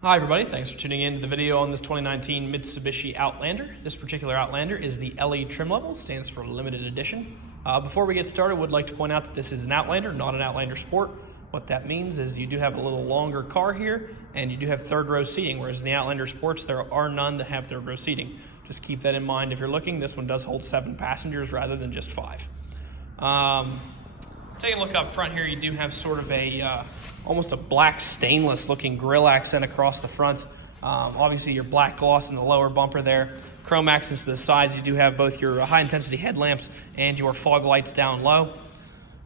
Hi everybody, thanks for tuning in to the video on this 2019 Mitsubishi Outlander. This particular Outlander is the LE trim level, stands for limited edition. Before we get started, I would like to point out that this is an Outlander, not an Outlander Sport. What that means is you do have a little longer car here, and you do have third row seating, whereas in the Outlander Sports, there are none that have third row seating. Just keep that in mind if you're looking. This one does hold 7 passengers rather than just 5. Taking a look up front here, you do have sort of a almost a black stainless looking grille accent across the front. Obviously your black gloss in the lower bumper there. Chrome accents to the sides. You do have both your high intensity headlamps and your fog lights down low.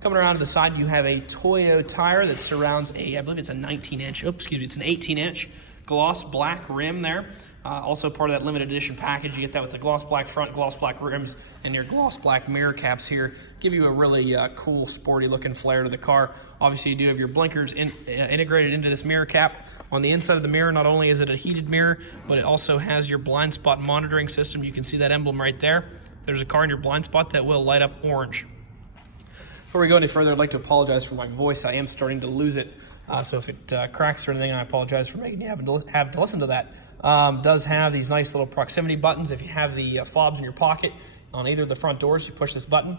Coming around to the side, you have a Toyo tire that surrounds a, I believe it's a 19-inch, it's an 18-inch gloss black rim there. Also part of that limited edition package. You get that with the gloss black front, gloss black rims, and your gloss black mirror caps here. Give you a really cool, sporty looking flair to the car. Obviously, you do have your blinkers integrated into this mirror cap. On the inside of the mirror, not only is it a heated mirror, but it also has your blind spot monitoring system. You can see that emblem right there. If there's a car in your blind spot, that will light up orange. Before we go any further, I'd like to apologize for my voice. I am starting to lose it. So if it cracks or anything, I apologize for making you have to listen to that. Does have these nice little proximity buttons. If you have the fobs in your pocket on either of the front doors, you push this button,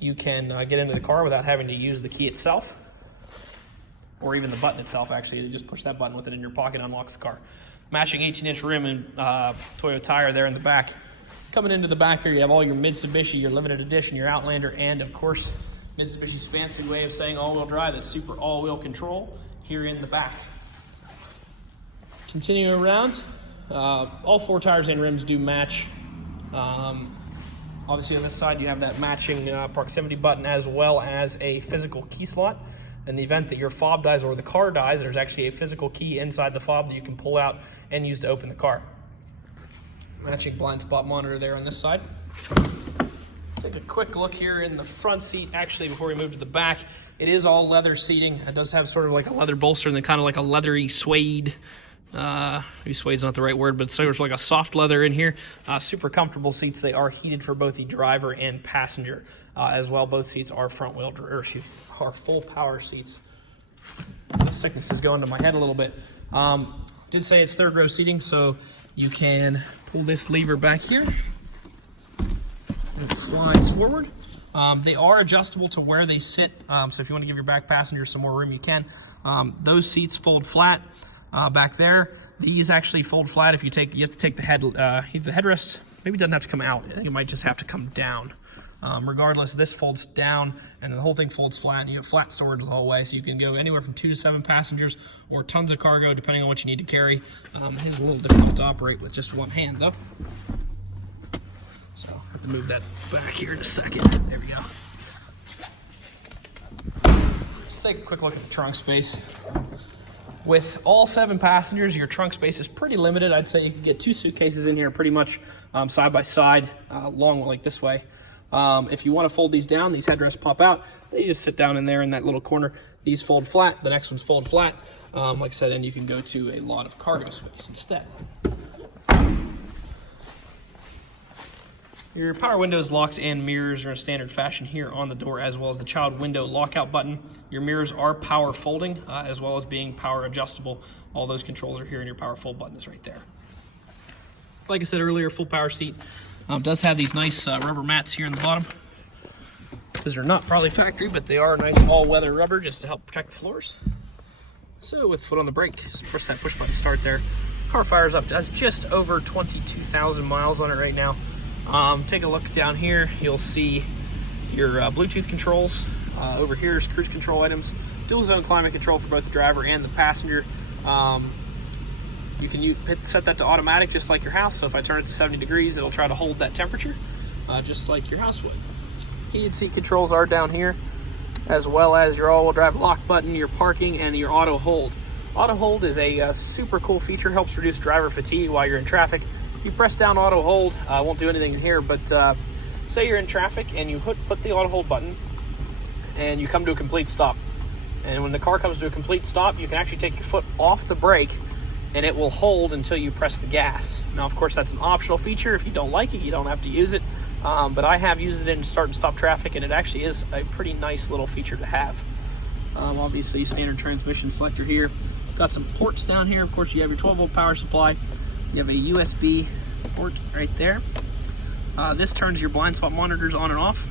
you can get into the car without having to use the key itself, or even the button itself. Actually, you just push that button with it in your pocket, unlocks the car. Matching 18-inch rim and Toyo tire there in the back. Coming into the back here, you have all your Mitsubishi, your limited edition, your Outlander, and of course, Mitsubishi's fancy way of saying all-wheel drive, that's super all-wheel control here in the back. Continuing around, all 4 tires and rims do match. Obviously on this side you have that matching proximity button as well as a physical key slot. In the event that your fob dies or the car dies, there's actually a physical key inside the fob that you can pull out and use to open the car. Matching blind spot monitor there on this side. Take a quick look here in the front seat. Actually, before we move to the back, it is all leather seating. It does have sort of like a leather bolster and then kind of like a leathery suede. Maybe suede's not the right word, but it's sort of like a soft leather in here. Super comfortable seats. They are heated for both the driver and passenger as well. Both seats are are full power seats. The sickness is going to my head a little bit. Did say it's third row seating, so you can pull this lever back here. And it slides forward. They are adjustable to where they sit, so if you want to give your back passenger some more room, you can. Those seats fold flat back there. These actually fold flat if you have to take the headrest. Maybe it doesn't have to come out. I think it might just have to come down. Regardless, this folds down, and the whole thing folds flat, and you have flat storage the whole way, so you can go anywhere from 2 to 7 passengers or tons of cargo, depending on what you need to carry. It is a little difficult to operate with just one hand, though. So I have to move that back here in a second. There we go. Just take a quick look at the trunk space. With all 7 passengers, your trunk space is pretty limited. I'd say you can get 2 suitcases in here pretty much side by side, long like this way. If you want to fold these down, these headrests pop out. They just sit down in there in that little corner. These fold flat. The next ones fold flat. Like I said, and you can go to a lot of cargo space instead. Your power windows, locks, and mirrors are in standard fashion here on the door, as well as the child window lockout button. Your mirrors are power folding, as well as being power adjustable. All those controls are here in your power fold buttons right there. Like I said earlier, full power seat. Does have these nice rubber mats here in the bottom. These are not probably factory, but they are nice all-weather rubber just to help protect the floors. So with foot on the brake, just press that push button start there. Car fires up, does just over 22,000 miles on it right now. Take a look down here. You'll see your Bluetooth controls. Over here is cruise control items. Dual zone climate control for both the driver and the passenger. You can set that to automatic just like your house. So if I turn it to 70 degrees, it'll try to hold that temperature just like your house would. Heated seat controls are down here, as well as your all-wheel drive lock button, your parking, and your auto hold. Auto hold is a super cool feature. Helps reduce driver fatigue while you're in traffic. If you press down auto hold, I won't do anything here, but say you're in traffic and you put the auto hold button and you come to a complete stop. And when the car comes to a complete stop, you can actually take your foot off the brake and it will hold until you press the gas. Now, of course, that's an optional feature. If you don't like it, you don't have to use it. But I have used it in start and stop traffic, and it actually is a pretty nice little feature to have. Obviously, standard transmission selector here. Got some ports down here. Of course, you have your 12-volt power supply. You have a USB port right there. This turns your blind spot monitors on and off.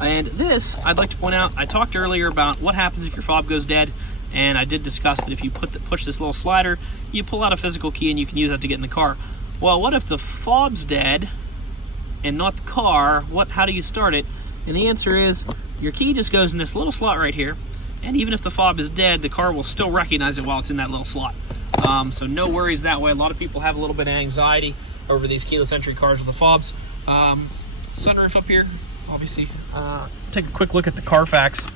And this, I'd like to point out, I talked earlier about what happens if your fob goes dead, and I did discuss that if you push this little slider, you pull out a physical key and you can use that to get in the car. Well, what if the fob's dead and not the car? How do you start it? And the answer is, your key just goes in this little slot right here, and even if the fob is dead, the car will still recognize it while it's in that little slot. So no worries that way. A lot of people have a little bit of anxiety over these keyless entry cars with the fobs. Sunroof up here, obviously. Take a quick look at the Carfax.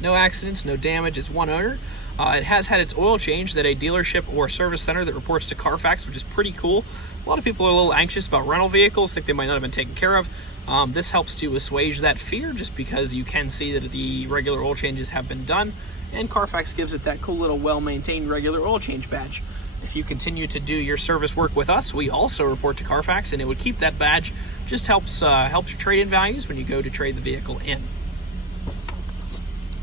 No accidents, no damage, it's one owner. It has had its oil change at a dealership or service center that reports to Carfax, which is pretty cool. A lot of people are a little anxious about rental vehicles, think they might not have been taken care of. This helps to assuage that fear just because you can see that the regular oil changes have been done, and Carfax gives it that cool little well-maintained regular oil change badge. If you continue to do your service work with us, we also report to Carfax, and it would keep that badge. Just helps your trade-in values when you go to trade the vehicle in.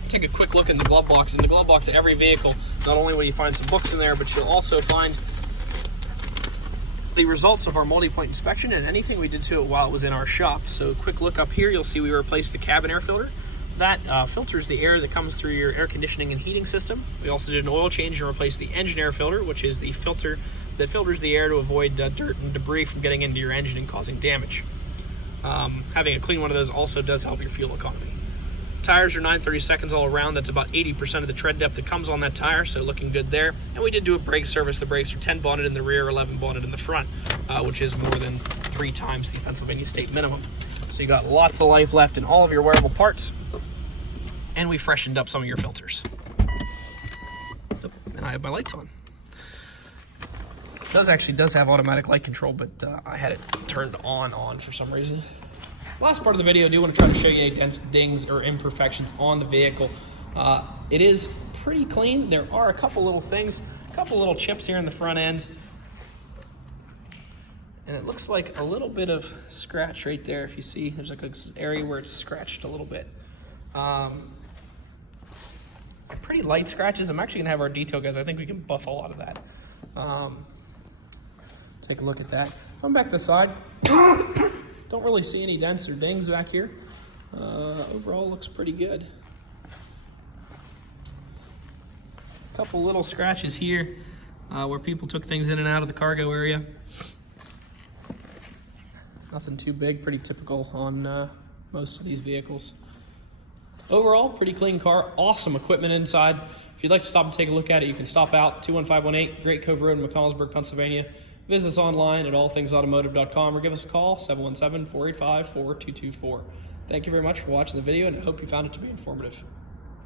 Take a quick look in the glove box. In the glove box of every vehicle, not only will you find some books in there, but you'll also find the results of our multi-point inspection and anything we did to it while it was in our shop. So quick look up here, you'll see we replaced the cabin air filter. That filters the air that comes through your air conditioning and heating system. We also did an oil change and replaced the engine air filter, which is the filter that filters the air to avoid dirt and debris from getting into your engine and causing damage. Having a clean one of those also does help your fuel economy. Tires are 9/32 all around. That's about 80% of the tread depth that comes on that tire, so looking good there. And we did do a brake service. The brakes are 10 bonded in the rear, 11 bonded in the front, which is more than 3 times the Pennsylvania state minimum. So you got lots of life left in all of your wearable parts. And we freshened up some of your filters. Oh, and I have my lights on. Those actually does have automatic light control, but I had it turned on for some reason. Last part of the video, I do want to try to show you any dents, dings, or imperfections on the vehicle. It is pretty clean. There are a couple little things, a couple little chips here in the front end. And it looks like a little bit of scratch right there. If you see, there's like an area where it's scratched a little bit. Pretty light scratches. I'm actually gonna have our detail guys, I think we can buff a lot of that. Take a look at that. Come back to the side. Don't really see any dents or dings back here. Overall looks pretty good. A couple little scratches here where people took things in and out of the cargo area. Nothing too big, pretty typical on most of these vehicles. Overall, pretty clean car, awesome equipment inside. If you'd like to stop and take a look at it, you can stop out 21518 Great Cove Road in McConnellsburg, Pennsylvania. Visit us online at allthingsautomotive.com or give us a call, 717-485-4224. Thank you very much for watching the video, and I hope you found it to be informative.